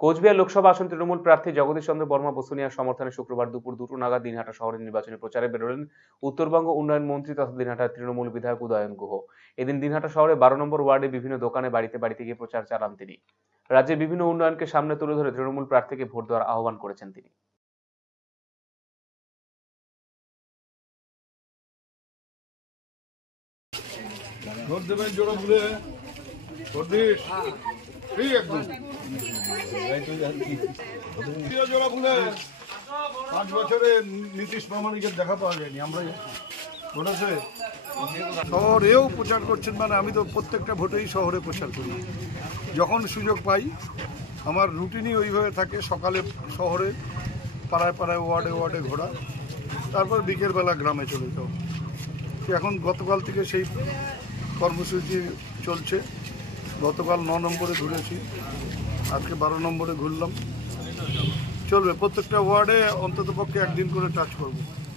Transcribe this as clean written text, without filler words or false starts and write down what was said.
কোচবিহার লোকসভা আসন তৃণমূল প্রার্থী জগদীশ চন্দ্র বর্মা বসুনিয়ার সমর্থনে শুক্রবার দুপুর 2টো নাগাদ দিনহাটা শহরে নির্বাচনী প্রচারে বেরোলেন উত্তরবঙ্গ উন্নয়ন মন্ত্রী তথা দিনহাটার তৃণমূল বিধায়ক উদয়ন গুহ। এদিন দিনহাটা শহরে 12 নম্বর ওয়ার্ডে বিভিন্ন দোকানে বাড়িতে বাড়িতে গিয়ে প্রচার চালান তিনি। রাজ্যের বিভিন্ন উন্নয়নকে সামনে তুলে ধরে তৃণমূল প্রার্থীকে ভোট দেওয়ার আহ্বান করেছেন তিনি। ভোট দেবেন জোড়া ভুলে জোড়া ভুলে 5 বছরে নীতিশ প্রামাণিকের দেখা পাওয়া যায়নি। আমরা ভোটেছে শহরেও প্রচার করছেন, মানে আমি তো প্রত্যেকটা ভোটেই শহরে প্রচার করি। যখন সুযোগ পাই আমার রুটিনই ওইভাবে থাকে, সকালে শহরে পাড়ায় পাড়ায় ওয়ার্ডে ওয়ার্ডে ঘোরা, তারপর বিকেলবেলা গ্রামে চলে যাও। এখন গতকাল থেকে সেই কর্মসূচি চলছে। গতকাল 9 নম্বরে ঘুরেছি, আজকে 12 নম্বরে ঘুরলাম। চলবে, প্রত্যেকটা ওয়ার্ডে অন্ততপক্ষে একদিন করে টাচ করব।